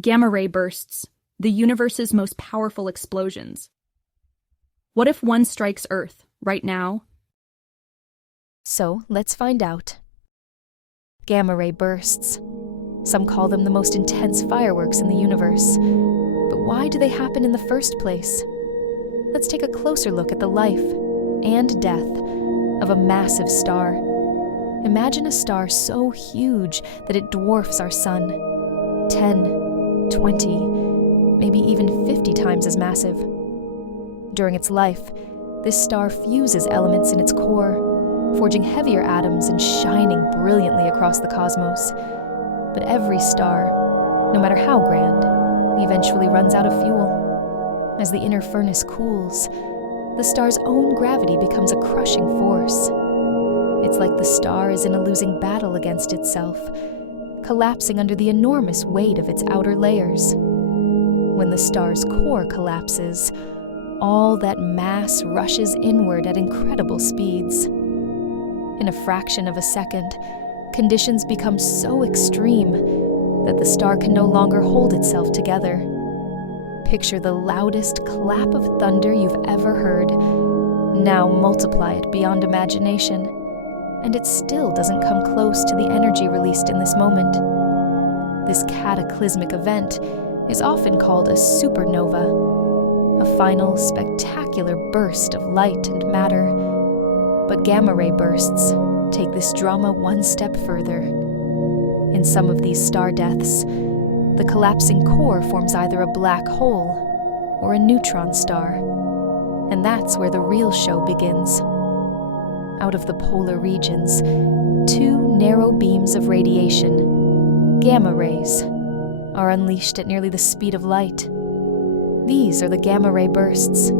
Gamma ray bursts, the universe's most powerful explosions. What if one strikes Earth, right now? So, let's find out. Gamma ray bursts. Some call them the most intense fireworks in the universe. But why do they happen in the first place? Let's take a closer look at the life and death of a massive star. Imagine a star so huge that it dwarfs our sun. 10, 20, maybe even 50 times as massive. During its life, this star fuses elements in its core, forging heavier atoms and shining brilliantly across the cosmos. But every star, no matter how grand, eventually runs out of fuel. As the inner furnace cools, the star's own gravity becomes a crushing force. It's like the star is in a losing battle against itself, collapsing under the enormous weight of its outer layers. When the star's core collapses, all that mass rushes inward at incredible speeds. In a fraction of a second, conditions become so extreme that the star can no longer hold itself together. Picture the loudest clap of thunder you've ever heard. Now multiply it beyond imagination, and it still doesn't come close to the energy released in this moment. This cataclysmic event is often called a supernova, a final, spectacular burst of light and matter. But gamma ray bursts take this drama one step further. In some of these star deaths, the collapsing core forms either a black hole or a neutron star, and that's where the real show begins. Out of the polar regions, two narrow beams of radiation, gamma rays, are unleashed at nearly the speed of light. These are the gamma ray bursts,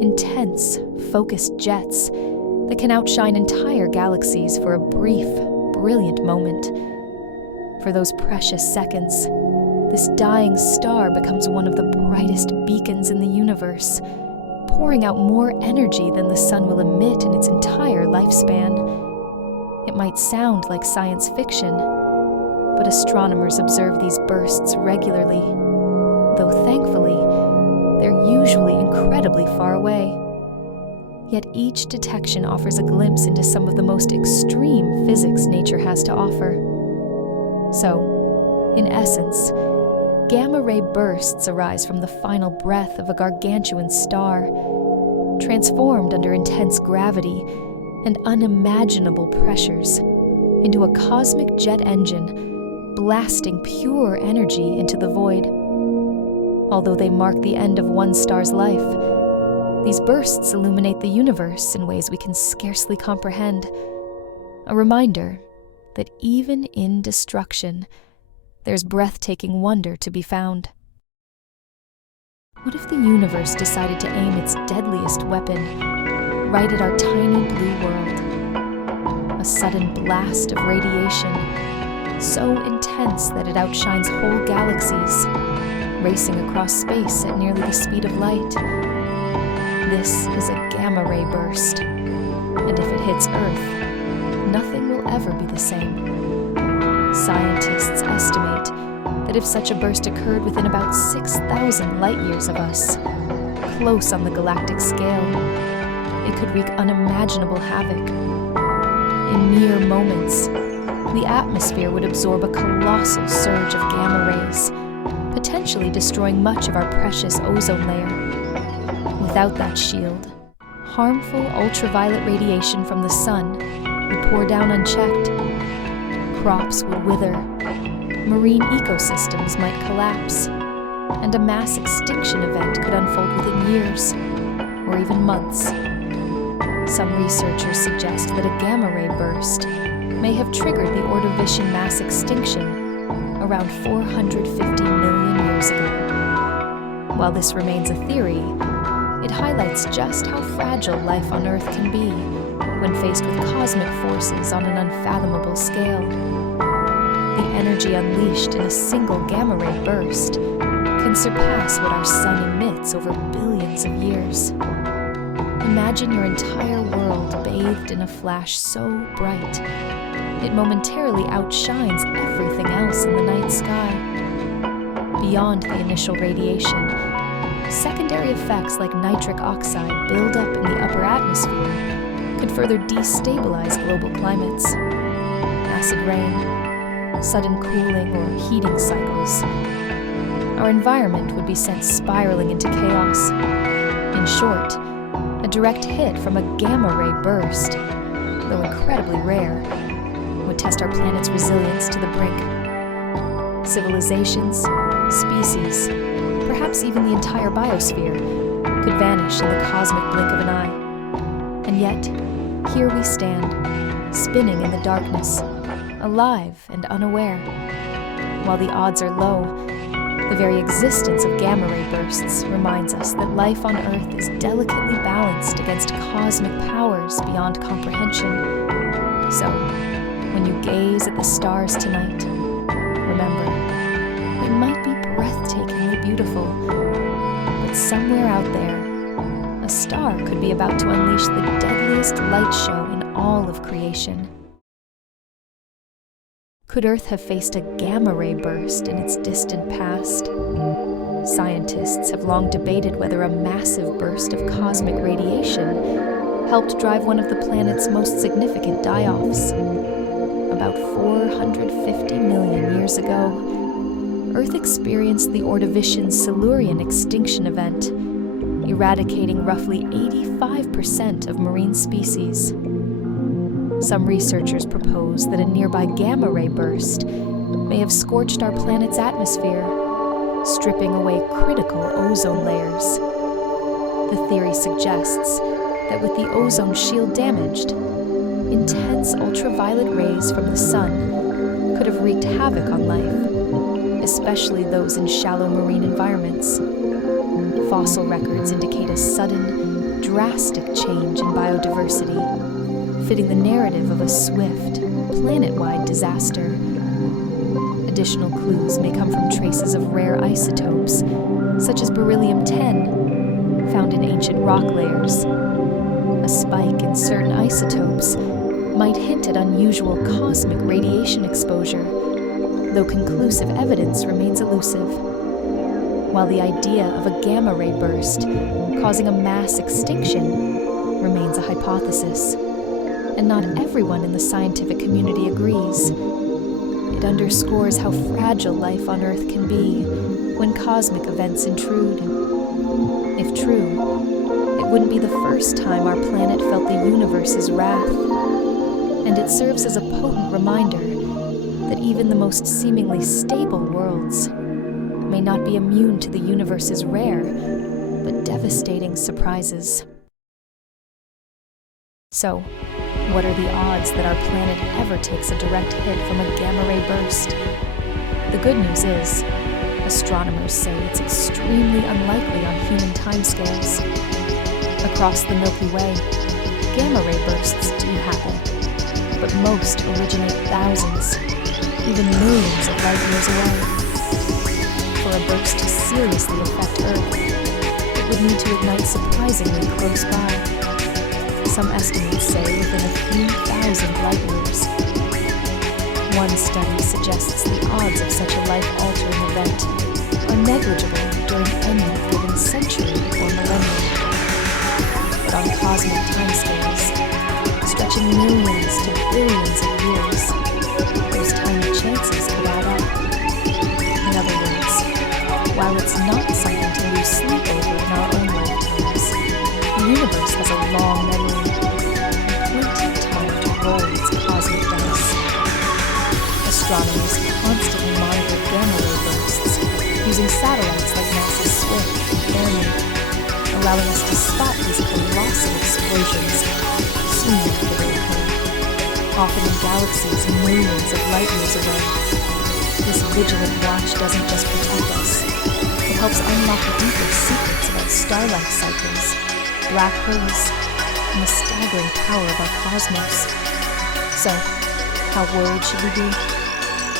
intense, focused jets that can outshine entire galaxies for a brief, brilliant moment. For those precious seconds, this dying star becomes one of the brightest beacons in the universe, pouring out more energy than the sun will emit in its entire lifespan. It might sound like science fiction, but astronomers observe these bursts regularly, though thankfully, they're usually incredibly far away. Yet each detection offers a glimpse into some of the most extreme physics nature has to offer. So, in essence, gamma ray bursts arise from the final breath of a gargantuan star, transformed under intense gravity and unimaginable pressures into a cosmic jet engine, blasting pure energy into the void. Although they mark the end of one star's life, these bursts illuminate the universe in ways we can scarcely comprehend. A reminder that even in destruction, there's breathtaking wonder to be found. What if the universe decided to aim its deadliest weapon right at our tiny blue world? A sudden blast of radiation, so intense that it outshines whole galaxies, racing across space at nearly the speed of light. This is a gamma ray burst, and if it hits Earth, nothing will ever be the same. Scientists estimate that if such a burst occurred within about 6,000 light-years of us, close on the galactic scale, it could wreak unimaginable havoc. In mere moments, the atmosphere would absorb a colossal surge of gamma rays, potentially destroying much of our precious ozone layer. Without that shield, harmful ultraviolet radiation from the sun would pour down unchecked. Crops would wither, marine ecosystems might collapse, and a mass extinction event could unfold within years, or even months. Some researchers suggest that a gamma ray burst may have triggered the Ordovician mass extinction around 450 million years ago. While this remains a theory, it highlights just how fragile life on Earth can be when faced with cosmic forces on an unfathomable scale. The energy unleashed in a single gamma ray burst can surpass what our sun emits over billions of years. Imagine your entire world bathed in a flash so bright, it momentarily outshines everything else in the night sky. beyond the initial radiation, secondary effects like nitric oxide buildup in the upper atmosphere could further destabilize global climates. Acid rain, sudden cooling or heating cycles. Our environment would be sent spiraling into chaos. In short, a direct hit from a gamma-ray burst, though incredibly rare, would test our planet's resilience to the brink. Civilizations, species, perhaps even the entire biosphere, could vanish in the cosmic blink of an eye. And yet, here we stand, spinning in the darkness, alive and unaware. While the odds are low, the very existence of gamma-ray bursts reminds us that life on Earth is delicately balanced against cosmic powers beyond comprehension. So, when you gaze at the stars tonight, remember, they might be breathtakingly beautiful, but somewhere out there, a star could be about to unleash the deadliest light show in all of creation. Could Earth have faced a gamma-ray burst in its distant past? Scientists have long debated whether a massive burst of cosmic radiation helped drive one of the planet's most significant die-offs. About 450 million years ago, Earth experienced the Ordovician Silurian extinction event, eradicating roughly 85% of marine species. Some researchers propose that a nearby gamma-ray burst may have scorched our planet's atmosphere, stripping away critical ozone layers. The theory suggests that with the ozone shield damaged, intense ultraviolet rays from the sun could have wreaked havoc on life, especially those in shallow marine environments. Fossil records indicate a sudden, drastic change in biodiversity, fitting the narrative of a swift, planet-wide disaster. Additional clues may come from traces of rare isotopes, such as beryllium-10, found in ancient rock layers. A spike in certain isotopes might hint at unusual cosmic radiation exposure, though conclusive evidence remains elusive. While the idea of a gamma-ray burst causing a mass extinction remains a hypothesis, and not everyone in the scientific community agrees. It underscores how fragile life on Earth can be when cosmic events intrude. If true, it wouldn't be the first time our planet felt the universe's wrath, and it serves as a potent reminder that even the most seemingly stable worlds may not be immune to the universe's rare but devastating surprises. So, what are the odds that our planet ever takes a direct hit from a gamma-ray burst? The good news is, astronomers say it's extremely unlikely on human timescales. Across the Milky Way, gamma-ray bursts do happen, but most originate thousands, even millions of light years away. For a burst to seriously affect Earth, it would need to ignite surprisingly close by. Some estimates say within a few thousand light years. One study suggests the odds of such a life-altering event are negligible during any given century or millennium. But on cosmic timescales, stretching millions to billions of years, those tiny chances could add up. In other words, while it's not something to lose sleep over in our own lifetimes, the universe has a long memory, and plenty of time to roll its cosmic dice. Astronomers constantly monitor gamma-ray bursts using satellites like NASA's SWIFT and Fairmont, allowing us to spot these colossal explosions soon after they occur, often in galaxies millions of light years away. This vigilant watch doesn't just protect us, it helps unlock deeper secrets about starlight cycles, black holes, and the staggering power of our cosmos. So, how worried should we be?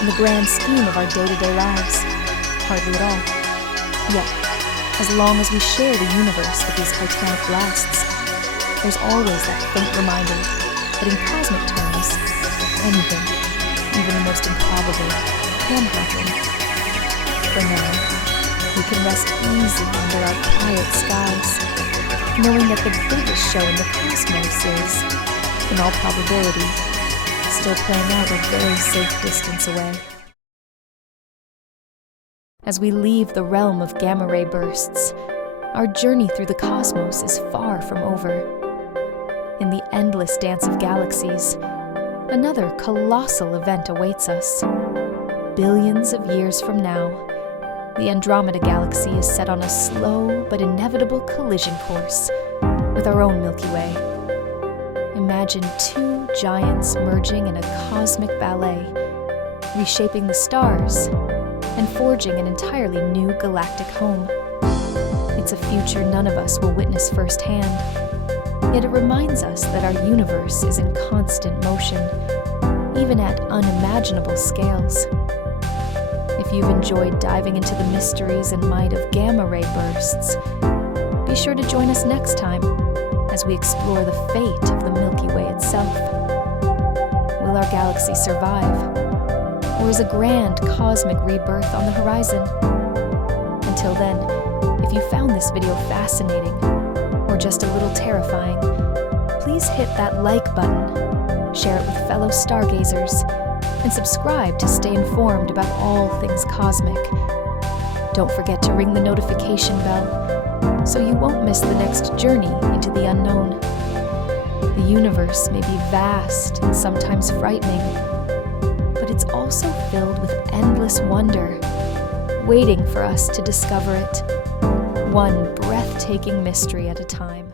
In the grand scheme of our day-to-day lives, hardly at all. Yet, as long as we share the universe with these titanic blasts, there's always that faint reminder that in cosmic terms, anything, even the most improbable, can happen. For now, We can rest easy under our quiet skies, knowing that the biggest show in the cosmos is, in all probability, still playing out a very safe distance away. As we leave the realm of gamma-ray bursts, our journey through the cosmos is far from over. In the endless dance of galaxies, another colossal event awaits us. Billions of years from now, the Andromeda Galaxy is set on a slow but inevitable collision course with our own Milky Way. Imagine two giants merging in a cosmic ballet, reshaping the stars and forging an entirely new galactic home. It's a future none of us will witness firsthand, yet it reminds us that our universe is in constant motion, even at unimaginable scales. If you've enjoyed diving into the mysteries and might of gamma-ray bursts, be sure to join us next time as we explore the fate of the Milky Way itself. Will our galaxy survive? Or is a grand cosmic rebirth on the horizon? Until then, if you found this video fascinating, or just a little terrifying, please hit that like button, share it with fellow stargazers, and subscribe to stay informed about all things cosmic. Don't forget to ring the notification bell so you won't miss the next journey into the unknown. The universe may be vast and sometimes frightening, but it's also filled with endless wonder, waiting for us to discover it, one breathtaking mystery at a time.